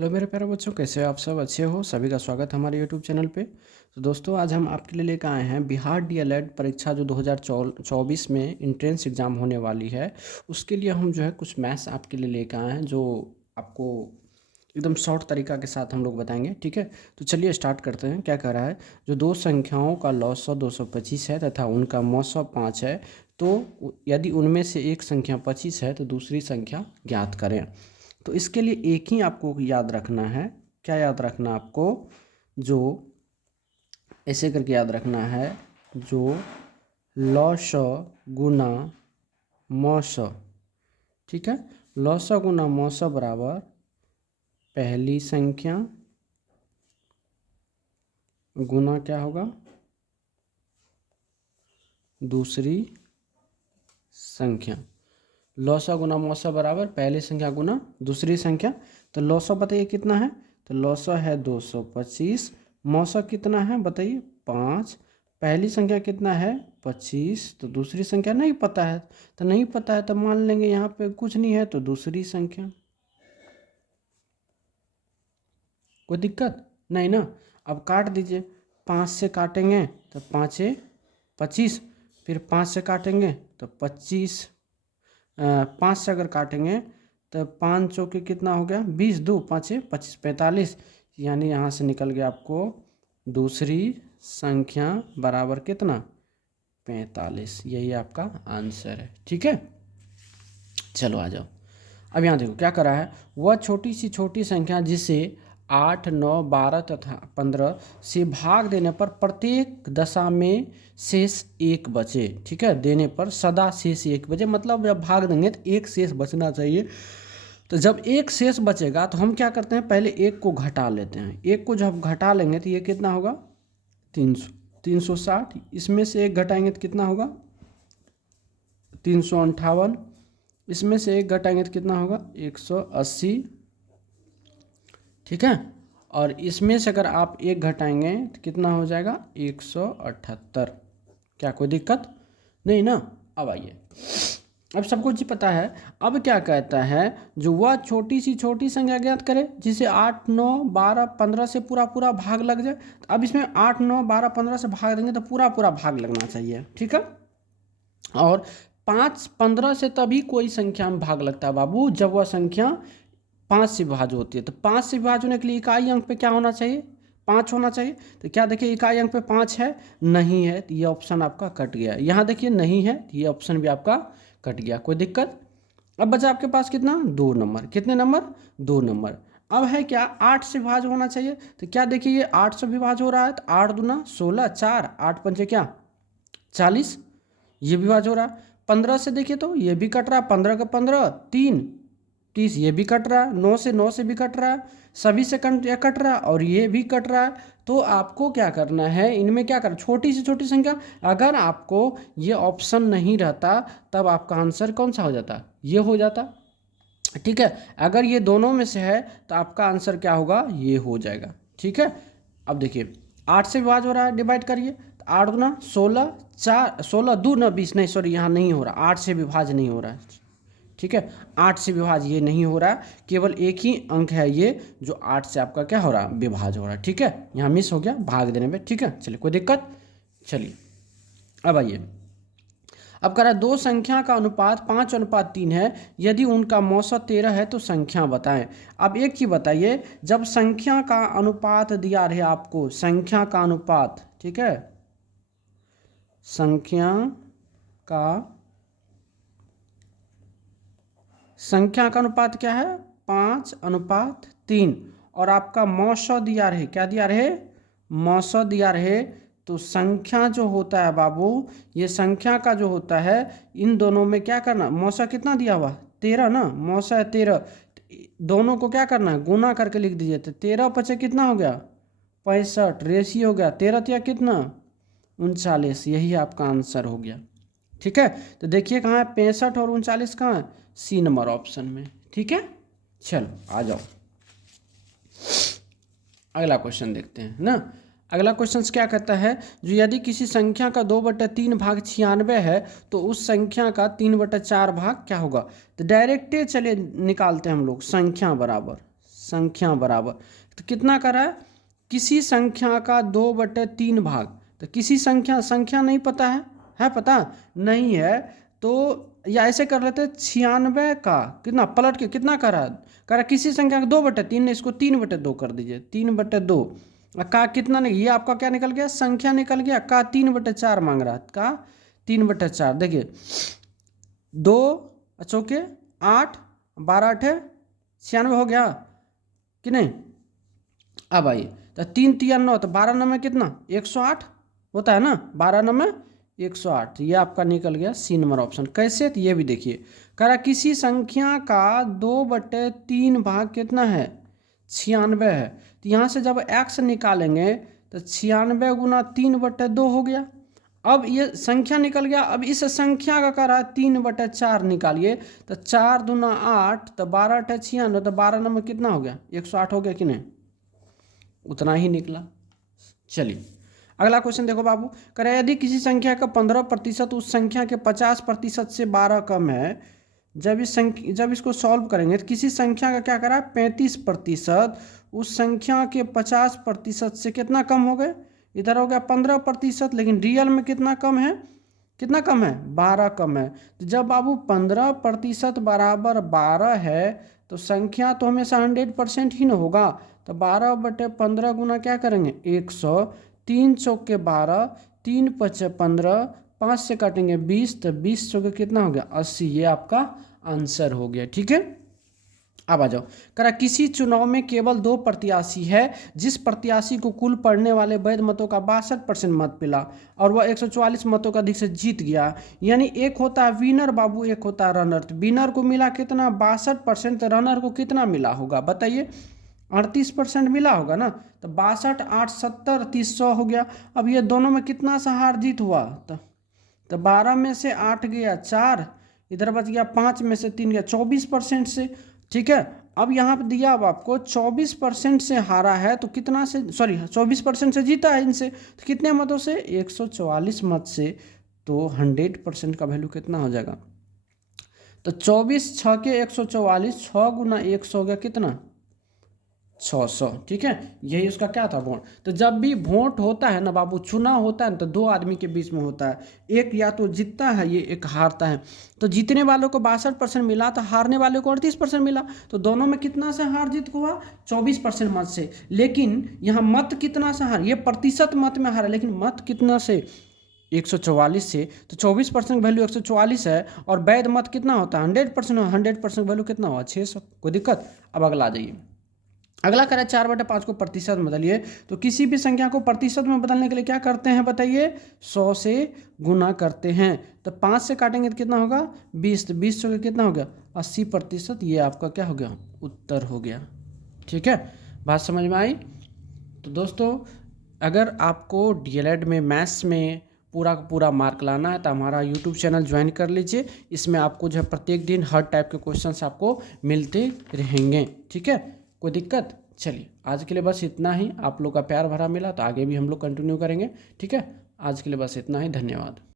Hello मेरे प्यारे बच्चों, कैसे हो आप सब? अच्छे हो? सभी का स्वागत है हमारे यूट्यूब चैनल पे। तो दोस्तों, आज हम आपके लिए लेकर आए हैं बिहार डीएलएड परीक्षा जो 2024 में एंट्रेंस एग्ज़ाम होने वाली है। उसके लिए हम जो है कुछ मैथ्स आपके लिए लेकर आए हैं जो आपको एकदम शॉर्ट तरीका के साथ हम लोग बताएंगे। ठीक है, तो चलिए स्टार्ट करते हैं। क्या कह रहा है, जो दो संख्याओं का लॉसा 225 है तथा उनका मौसा 5 है, तो यदि उनमें से एक संख्या 25 है तो दूसरी संख्या ज्ञात करें। तो इसके लिए एक ही आपको याद रखना है। क्या याद रखना आपको? जो ऐसे करके याद रखना है, जो लॉस गुना मौस। ठीक है, लॉस गुना मौस बराबर पहली संख्या गुना क्या होगा, दूसरी संख्या। लॉसा गुना मौसा बराबर पहली संख्या गुना दूसरी संख्या। तो लॉसा बताइए कितना है? तो लॉसा है 225। मौसा कितना है बताइए? 5। पहली संख्या कितना है? 25। तो दूसरी संख्या नहीं पता है। तो नहीं पता है तो मान लेंगे यहाँ पे कुछ नहीं है, तो दूसरी संख्या। कोई दिक्कत नहीं ना? अब काट दीजिए। 5 से काटेंगे तो 5 25, फिर 5 से काटेंगे तो 25। 5 से अगर काटेंगे तो 5 चौके कितना हो गया? 20, 2 5 25 45। यानी यहाँ से निकल गया आपको दूसरी संख्या बराबर कितना? 45। यही आपका आंसर है। ठीक है, चलो आ जाओ। अब यहाँ देखो क्या करा है, वह छोटी सी छोटी संख्या जिसे 8, 9, 12 तथा 15 से भाग देने पर प्रत्येक दशा में शेष एक बचे। ठीक है, देने पर सदा शेष एक बचे, मतलब जब भाग देंगे तो एक शेष बचना चाहिए। तो जब एक शेष बचेगा तो हम क्या करते हैं, पहले एक को घटा लेते हैं। एक को जब घटा लेंगे तो ये कितना होगा? 300, 360। इसमें से एक घटाएंगे तो कितना होगा? 358। इसमें से एक घटाएंगे तो कितना होगा? 180। ठीक है, और इसमें से अगर आप एक घटाएंगे तो कितना हो जाएगा? 178। क्या कोई दिक्कत नहीं ना? अब आइए, अब सबको जी पता है। अब क्या कहता है, जो वह छोटी सी छोटी संख्या ज्ञात करे जिसे 8, 9, 12, 15 से पूरा पूरा भाग लग जाए। तो अब इसमें 8, 9, 12, 15 से भाग देंगे तो पूरा पूरा भाग लगना चाहिए। ठीक है, और 5, 15 से तभी कोई संख्या में भाग लगता है बाबू, जब वह संख्या 5 से विभाज्य होती है। तो 5 से विभाज्य होने के लिए इकाई अंक पे क्या होना चाहिए? 5 होना चाहिए। तो क्या देखिए, इकाई अंक पे 5 है? नहीं है, तो ये ऑप्शन आपका कट गया। यहाँ देखिए नहीं है, तो ये ऑप्शन भी आपका कट गया। कोई दिक्कत? अब बचा आपके पास कितना? 2 नंबर। कितने नंबर? 2 नंबर। अब है क्या, 8 से विभाज्य होना चाहिए। तो क्या देखिए, ये 8 से विभाज्य हो रहा है, तो 8 दूना 16, 4, 8 पंचे क्या 40, ये विभाज्य हो रहा है। 15 से देखिए तो ये भी कट रहा है, 15 का 15 3, 30, ये भी कट रहा है। 9 से भी कट रहा है, सभी से कट रहा है, और ये भी कट रहा है। तो आपको क्या करना है, इनमें क्या करना, छोटी से छोटी संख्या। अगर आपको ये ऑप्शन नहीं रहता तब आपका आंसर कौन सा हो जाता? ये हो जाता। ठीक है, अगर ये दोनों में से है तो आपका आंसर क्या होगा? ये हो जाएगा। ठीक है, अब देखिए 8 से विभाज्य हो रहा है, डिवाइड करिए। तो 8 दूना 16, 4 16 2 ना 20, नहीं सॉरी यहाँ नहीं हो रहा, 8 से विभाज्य नहीं हो रहा है। ठीक है, 8 से विभाज्य ये नहीं हो रहा है, केवल एक ही अंक है ये जो 8 से आपका क्या हो रहा है? विभाज्य हो रहा है। ठीक है, यहाँ मिस हो गया भाग देने में। ठीक है, चलिए कोई दिक्कत। चलिए अब आइए, अब कह रहा है दो संख्या का अनुपात 5:3 है, यदि उनका मौसा 13 है तो संख्या बताएं। अब एक चीज बताइए, जब संख्या का अनुपात दिया रहे आपको, संख्या का अनुपात, ठीक है, संख्या का अनुपात क्या है? 5:3। और आपका मौसा दिया रहे, क्या दिया रहे? मौसा दिया रहे। तो संख्या जो होता है बाबू, ये संख्या का जो होता है, इन दोनों में क्या करना? मौसा कितना दिया हुआ? 13 ना, मौसा है 13। दोनों को क्या करना है? गुना करके लिख दीजिए। तो 13 पचे कितना हो गया? 65। रेशियो हो गया 13 या कितना? 39। यही आपका आंसर हो गया। ठीक है, तो देखिए कहाँ है 65 और 39, कहाँ है? सी नंबर ऑप्शन में। ठीक है, चलो आ जाओ, अगला क्वेश्चन देखते हैं ना। अगला क्वेश्चन क्या कहता है, जो यदि किसी संख्या का 2/3 भाग 96 है तो उस संख्या का 3/4 भाग क्या होगा? तो डायरेक्ट चले निकालते हैं हम लोग। संख्या बराबर संख्या बराबर, तो कितना कर रहा है, किसी संख्या का 2/3 भाग। तो किसी संख्या नहीं पता है पता नहीं है, तो या ऐसे कर लेते हैं 96 का कितना पलट के कितना कर रहा है किसी संख्या का 2/3, इसको 3/2 कर दीजिए, 3/2 का कितना नहीं, ये आपका क्या निकल गया, संख्या निकल गया, का 3/4 मांग रहा है, का 3/4। देखिए 2 चौके 8, 12 8 96 हो गया कि नहीं। अब आइए, तो 3 3 9, तो 12 9 में कितना 108 होता है ना, 12 9 में 108, ये आपका निकल गया सी नंबर ऑप्शन। कैसे, तो ये भी देखिए, कह रहा किसी संख्या का 2/3 भाग कितना है 96 है, तो यहाँ से जब x निकालेंगे तो 96 गुना 3/2 हो गया। अब ये संख्या निकल गया, अब इस संख्या का कह रहा है 3/4 निकालिए, तो 4 दूना 8, तो 12 8 96, तो 12 नंबर कितना हो गया 108 हो गया कि नहीं, उतना ही निकला। चलिए अगला क्वेश्चन देखो बाबू, कह रहा है यदि किसी संख्या का 15% उस संख्या के 50% से 12 कम है, जब इसको सॉल्व करेंगे तो किसी संख्या का क्या करा है 35% उस संख्या के 50% से कितना कम हो गए, इधर हो गया 15%, लेकिन रियल में कितना कम है 12 कम है। तो जब बाबू 15% बराबर 12 है तो संख्या तो हमेशा 100% ही ना होगा, तो 12/15 गुना क्या करेंगे 100, 3 चौके 12, 3 5 15, 5 से काटेंगे 20, तो 20 चौके कितना हो गया 80, ये आपका आंसर हो गया। ठीक है, अब आ जाओ, करा किसी चुनाव में केवल 2 प्रत्याशी है, जिस प्रत्याशी को कुल पड़ने वाले वैध मतों का 62% मत मिला और वह 144 मतों का अधिक से जीत गया, यानी एक होता है विनर बाबू, एक होता है रनर। तो विनर को मिला कितना 62%, रनर को कितना मिला होगा बताइए 38% मिला होगा ना, तो 62 8 70 300 हो गया। अब ये दोनों में कितना सा हार जीत हुआ, तो 12 में से 8 गया 4, इधर बच गया 5 में से 3 गया 24% से। ठीक है, अब यहाँ पे दिया अब आपको 24% से हारा है, तो कितना से 24% से जीता है इनसे, तो कितने मतों से 144 मत से, तो 100% का वैल्यू कितना हो जाएगा, तो 24 6 के 144, 6 गुना 100 हो गया कितना 600। ठीक है, यही उसका क्या था वोट। तो जब भी वोट होता है ना बाबू, चुनाव होता है ना, तो 2 आदमी के बीच में होता है, एक या तो जीतता है, ये एक हारता है। तो जीतने वालों को 62% मिला, तो हारने वाले को 38% मिला, तो दोनों में कितना से हार जीत हुआ 24% मत से। लेकिन यहाँ मत कितना से हार, ये प्रतिशत मत में हारा, लेकिन मत कितना से 144 से, तो 24% वैल्यू 144 है, और वैध मत कितना होता है 100%, 100% वैल्यू कितना हुआ 600। कोई दिक्कत। अब अगला आ जाइए, अगला करें 4/5 को प्रतिशत में बदलिए। तो किसी भी संख्या को प्रतिशत में बदलने के लिए क्या करते हैं बताइए 100 से गुना करते हैं, तो 5 से काटेंगे तो कितना होगा 20, तो 20 से कितना हो गया 80%, ये आपका क्या हो गया उत्तर हो गया। ठीक है, बात समझ में आई। तो दोस्तों अगर आपको डीएलएड में मैथ्स में पूरा मार्क लाना है तो हमारा यूट्यूब चैनल ज्वाइन कर लीजिए, इसमें आपको जो है प्रत्येक दिन हर टाइप के क्वेश्चंस आपको मिलते रहेंगे। ठीक है, कोई दिक्कत। चलिए आज के लिए बस इतना ही, आप लोग का प्यार भरा मिला तो आगे भी हम लोग कंटिन्यू करेंगे। ठीक है, आज के लिए बस इतना ही, धन्यवाद।